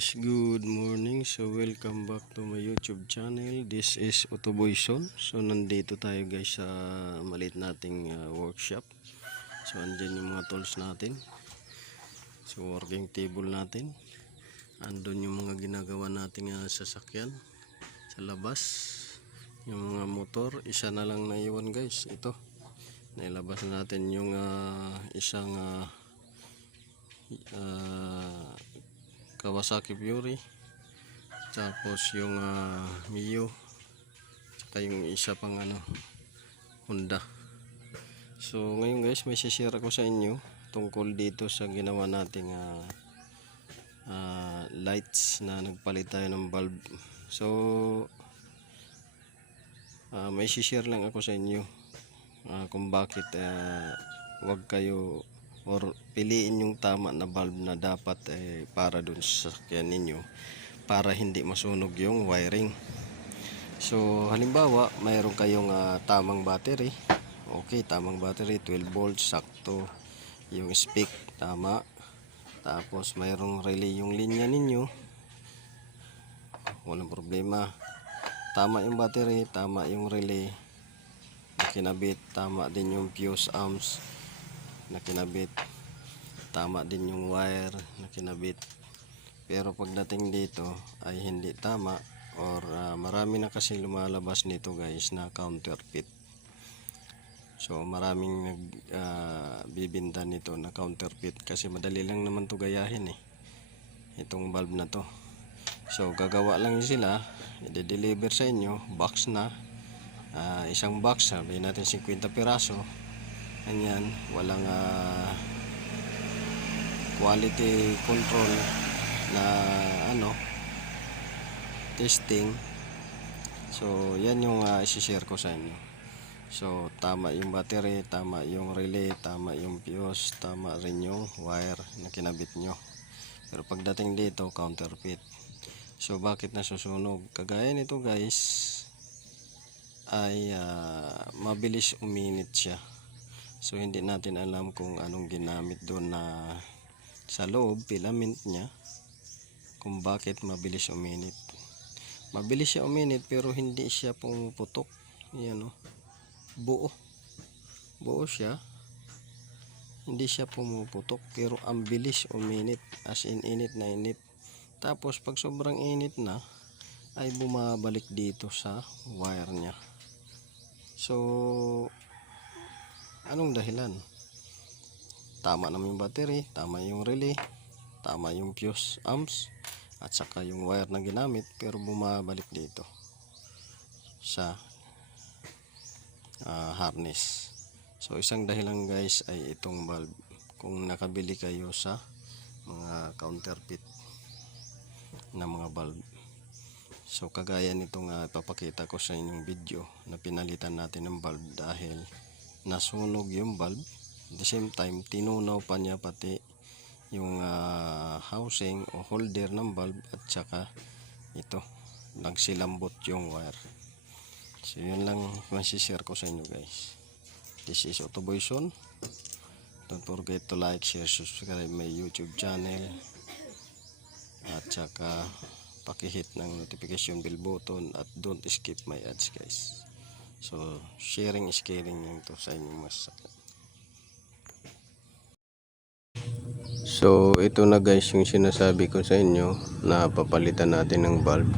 guys, good morning. So welcome back to my YouTube channel. This is Otoboyson. So nandito tayo guys sa maliit nating workshop. So andyan yung mga tools natin. So working table natin. Andun yung mga ginagawa nating sasakyan sa labas. Yung mga motor, isa na lang naiwan guys. Ito. Nailabas natin yung isang Kawasaki Fury, tapos yung Mio, saka yung isa pang Honda. So ngayon guys, may share ako sa inyo tungkol dito sa ginawa nating lights na nagpalit tayo ng bulb. So may share lang ako sa inyo kung bakit wag kayo or piliin yung tama na bulb na dapat para dun sa sasakyan ninyo para hindi masunog yung wiring. So halimbawa mayroon kayong tamang battery, okay, tamang battery 12 volts sakto, yung spec tama, tapos mayroong relay yung linya ninyo, walang problema, tama yung battery, tama yung relay na kinabit, tama din yung fuse amps na kinabit, tama din yung wire na kinabit. Pero pagdating dito ay hindi tama or marami na kasi lumalabas nito guys na counterfeit. So maraming bibinta nito na counterfeit kasi madali lang naman to gayahin itong bulb na to. So gagawa lang sila, i-deliver sa inyo, box na, isang box, sabihin natin 50 piraso. Ganyan, walang quality control na testing. So yan yung i-share ko sa inyo. So tama yung battery, tama yung relay, tama yung fuse, tama rin yung wire na kinabit nyo. Pero pagdating dito counterfeit. So bakit nasusunog? Kagaya nito guys ay mabilis uminit siya. So hindi natin alam kung anong ginamit doon na sa loob, filament niya, kung bakit mabilis uminit. Mabilis siya uminit pero hindi siya pumuputok. Yan buo. Buo siya. Hindi siya pumuputok pero ang bilis uminit. As in init na init. Tapos pag sobrang init na ay bumabalik dito sa wire niya. So anong dahilan? Tama naman yung battery, tama yung relay, tama yung fuse amps, at saka yung wire na ginamit, pero bumabalik dito sa harness. So isang dahilan guys ay itong bulb. Kung nakabili kayo sa mga counterfeit na mga bulb. So kagaya nitong ipapakita ko sa inyong video na pinalitan natin ng bulb dahil nasunog yung bulb. At the same time tinunaw pa niya pati yung housing o holder ng bulb, at saka ito nagsilambot yung wire. So yun lang masishare ko sa inyo guys. This is Otoboyson. Don't forget to like, share, subscribe my YouTube channel, at saka pakihit ng notification bell button at don't skip my ads guys. So sharing is caring yung to sa inyong masakit. So ito na guys yung sinasabi ko sa inyo na papalitan natin ng bulb.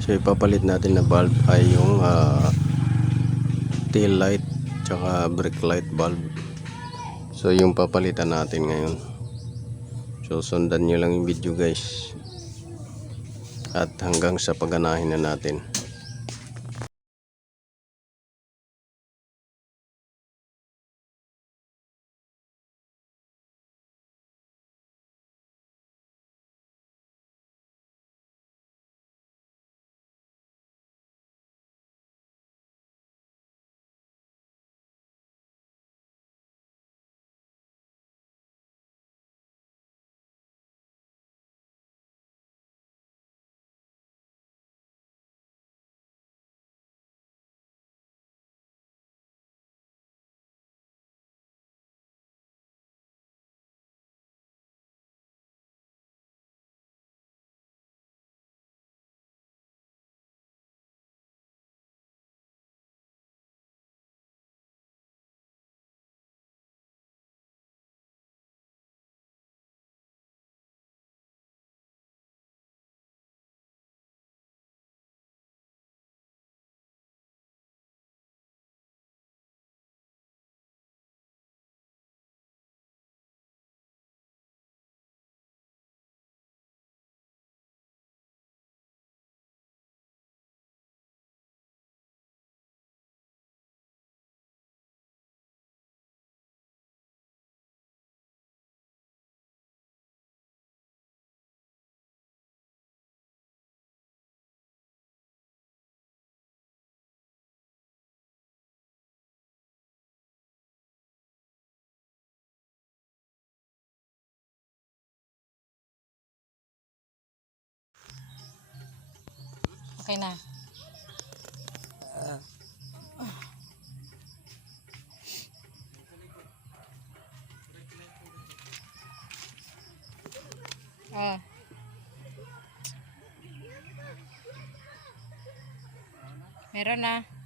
So ipapalit natin na bulb ay yung tail light tsaka brake light bulb. So yung papalitan natin ngayon. So sundan nyo lang yung video guys, at hanggang sa pagganahin na natin. Okay na. Oh. Meron na.